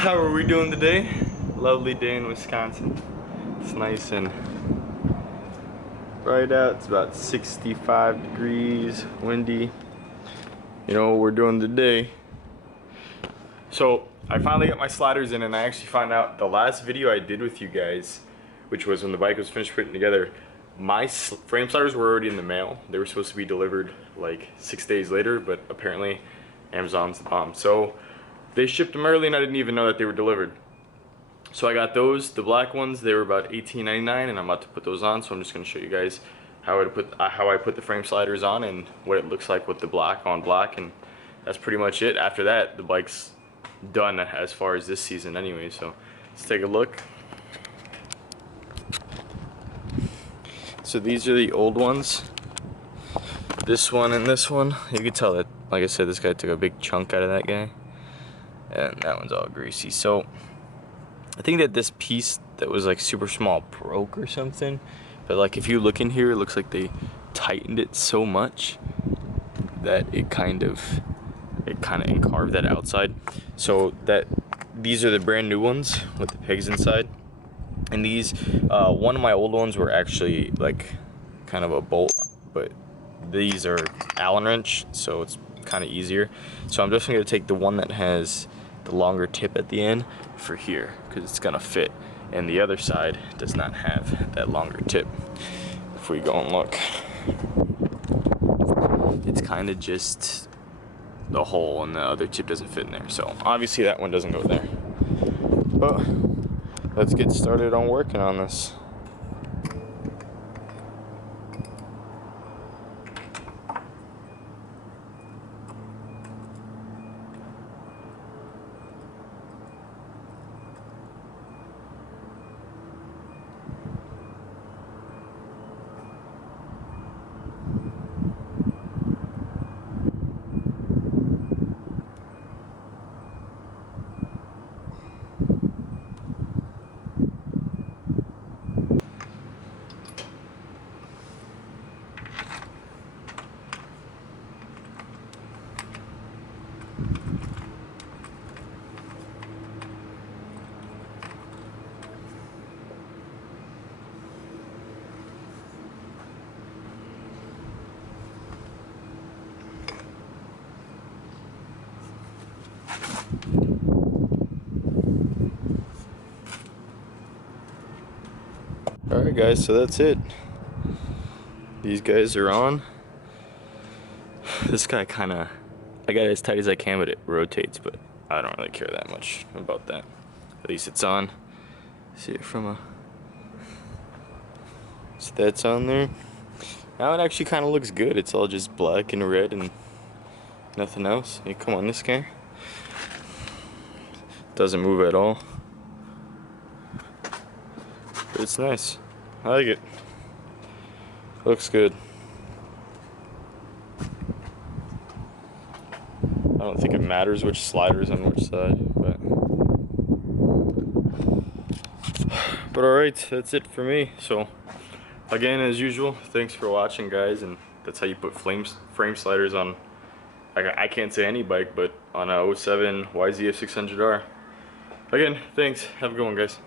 How are we doing today? Lovely day in Wisconsin. It's nice and bright out. It's about 65 degrees, windy. You know what we're doing today? So I finally got my sliders in, and I actually found out the last video I did with you guys, which was when the bike was finished putting together, my frame sliders were already in the mail. They were supposed to be delivered like 6 days later, but apparently Amazon's the bomb. So they shipped them early and I didn't even know that they were delivered. So I got those, the black ones. They were about $18.99, and I'm about to put those on. So I'm just going to show you guys how I put the frame sliders on and what it looks like with the black on black, and that's pretty much it. After that, the bike's done as far as this season anyway. So let's take a look. So these are the old ones. This one and this one. You can tell that, like I said, this guy took a big chunk out of that guy. And that one's all greasy. So I think that this piece that was like super small broke or something, but like if you look in here, it looks like they tightened it so much that it kind of carved that outside. So that these are the brand new ones with the pegs inside, and these one of my old ones were actually like kind of a bolt, but these are Allen wrench, so it's kind of easier. So I'm just gonna take the one that has the longer tip at the end for here, because it's gonna fit, and the other side does not have that longer tip. If we go and look, it's kind of just the hole, and the other tip doesn't fit in there, so obviously that one doesn't go there. But let's get started on working on this. Alright guys, so that's it. These guys are on. This guy I got it as tight as I can, but it rotates, but I don't really care that much about that. At least it's on. See it from so that's on there. Now it actually kind of looks good. It's all just black and red and nothing else. Hey, come on, this guy doesn't move at all. But it's nice. I like it. Looks good. I don't think it matters which slider is on which side, but alright, that's it for me. So again, as usual, thanks for watching guys, and that's how you put frame sliders on, I can't say any bike, but on a 07 YZF600R. Again, thanks. Have a good one guys.